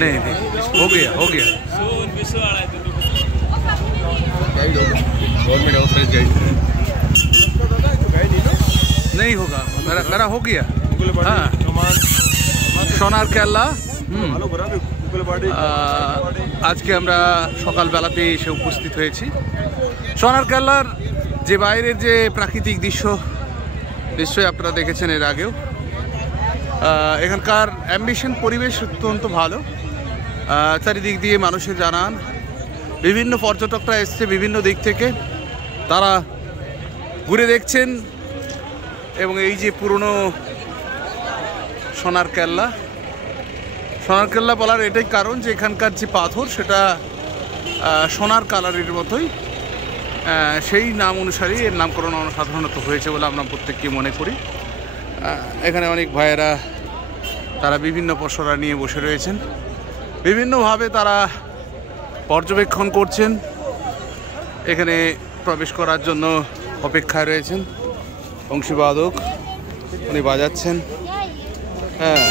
नहीं नहीं, हो गया हो गया। गवर्नमेंट ऑथराइज गाइड नहीं होगा, मेरा हो गया। हाँ, সোনার কেল্লা। আজকে আমরা সকালবেলাতে এসে উপস্থিত হয়েছি। সোনার কেল্লার যে বাইরের যে প্রাকৃতিক দৃশ্য নিশ্চয়ই আপনারা দেখেছেন এর আগেও। এখানকার অ্যাম্বিশন পরিবেশ অত্যন্ত ভালো, চারিদিক দিয়ে মানুষের জানান, বিভিন্ন পর্যটকরা এসছে বিভিন্ন দিক থেকে, তারা ঘুরে দেখছেন। এবং এই যে পুরনো সোনার কেল্লা, সোনার কেল্লা বলার এটাই কারণ যে এখানকার যে পাথর সেটা সোনার কালারের মতোই, সেই নাম অনুসারেই এর নামকরণ সাধারণত হয়েছে বলে আমরা প্রত্যেককে মনে করি। এখানে অনেক ভাইয়েরা তারা বিভিন্ন পসরা নিয়ে বসে রয়েছেন, বিভিন্নভাবে তারা পর্যবেক্ষণ করছেন, এখানে প্রবেশ করার জন্য অপেক্ষায় রয়েছেন। বংশীবাদক উনি বাজাচ্ছেন। হ্যাঁ,